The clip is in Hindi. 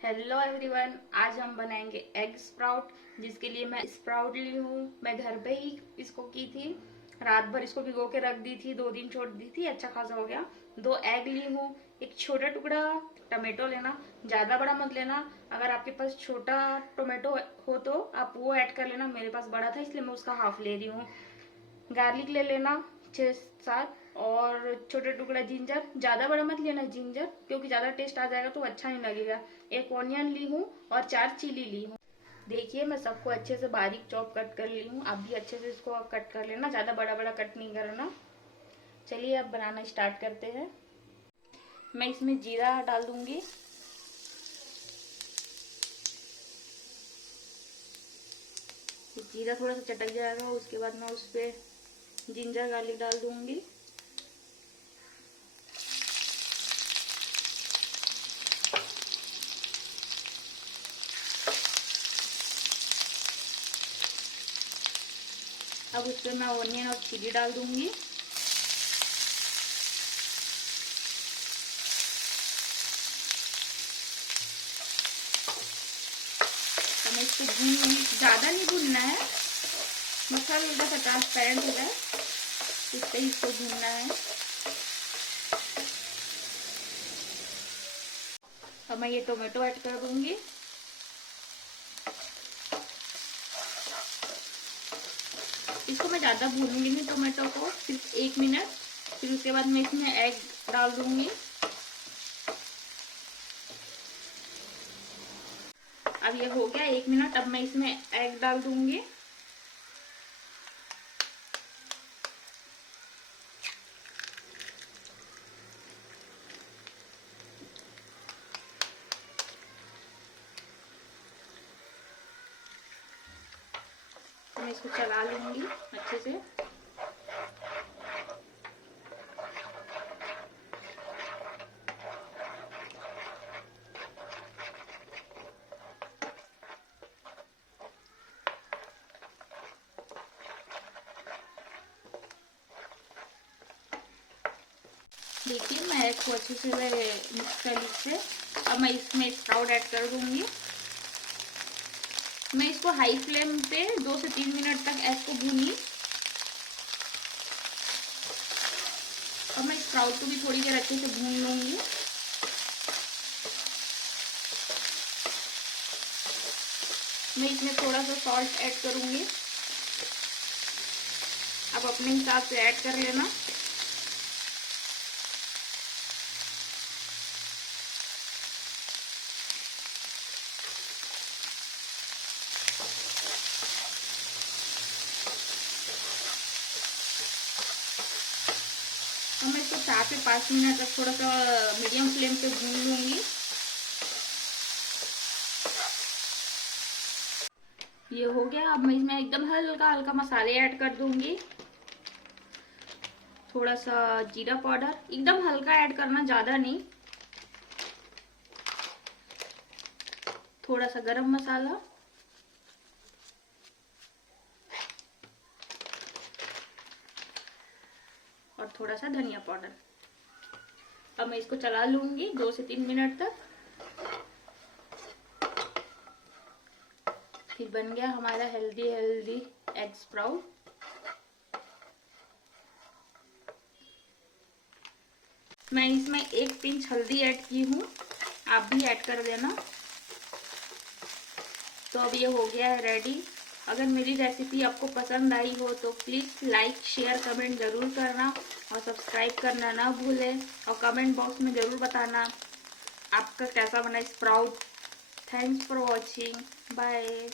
हेलो एवरीवन, आज हम बनाएंगे एग स्प्राउट। जिसके लिए मैं स्प्राउट ली हूँ। मैं घर पे ही इसको की थी। रात भर इसको भिगो के रख दी थी, 2 दिन छोड़ दी थी, अच्छा खासा हो गया। 2 एग ली हूँ। एक छोटा टुकड़ा टमाटो लेना, ज्यादा बड़ा मत लेना। अगर आपके पास छोटा टोमेटो हो तो आप वो ऐड कर लेना। मेरे पास बड़ा था इसलिए मैं उसका हाफ ले रही हूँ। गार्लिक ले लेना 6-7, और छोटे टुकड़ा जिंजर, ज्यादा बड़ा मत लेना जिंजर, क्योंकि ज्यादा टेस्ट आ जाएगा तो अच्छा नहीं लगेगा। एक ऑनियन ली हूँ और 4 चिली ली हूँ। देखिए मैं सबको अच्छे से बारीक चॉप कट कर ली हूँ। आप भी अच्छे से इसको कट कर लेना, ज्यादा बड़ा बड़ा कट नहीं करना। चलिए अब बनाना स्टार्ट करते हैं। मैं इसमें जीरा डाल दूंगी। जीरा थोड़ा सा चटक जाएगा, उसके बाद मैं उस पर जिंजर गार्लिक डाल दूंगी। अब उस पर मैं ऑनियन और चिली डाल दूंगी। हमें इसको भून लूंगी, ज्यादा नहीं भूनना है, मसाला थोड़ा सा ट्रांसपेरेंट हो जाए इससे ही इसको भूनना है। अब मैं ये टोमेटो ऐड कर दूंगी। इसको मैं ज्यादा भूनूंगी नहीं, टोमेटो को सिर्फ 1 मिनट। फिर उसके बाद मैं इसमें एग डाल दूंगी। अब ये हो गया 1 मिनट। अब मैं इसमें एग डाल दूंगी। तो मैं इसको चला लूंगी अच्छे से। देखिए मैं एग को अच्छे से मिक्स कर ली से। अब मैं इसमें स्प्राउट ऐड कर दूंगी। मैं इसको हाई फ्लेम पे 2 से 3 मिनट तक एग को भूनी। अब मैं स्प्राउट को भी थोड़ी देर अच्छे से भून लूंगी। मैं इसमें थोड़ा सा सॉल्ट ऐड करूंगी, आप अपने हिसाब से ऐड कर लेना। अब मैं इसको 4 से 5 मिनट तक थोड़ा सा मीडियम फ्लेम पे भून लूंगी। ये हो गया। अब मैं इसमें एकदम हल्का हल्का मसाले ऐड कर दूंगी। थोड़ा सा जीरा पाउडर, एकदम हल्का ऐड करना, ज्यादा नहीं। थोड़ा सा गरम मसाला, और थोड़ा सा धनिया पाउडर। अब मैं इसको चला लूंगी 2 से 3 मिनट तक। फिर बन गया हमारा हेल्दी एग स्प्राउट। मैं इसमें 1 पिंच हल्दी ऐड की हूँ, आप भी ऐड कर देना। तो अब ये हो गया है रेडी। अगर मेरी रेसिपी आपको पसंद आई हो तो प्लीज़ लाइक शेयर कमेंट ज़रूर करना, और सब्सक्राइब करना ना भूलें, और कमेंट बॉक्स में ज़रूर बताना आपका कैसा बना sprout. Thanks for watching, bye.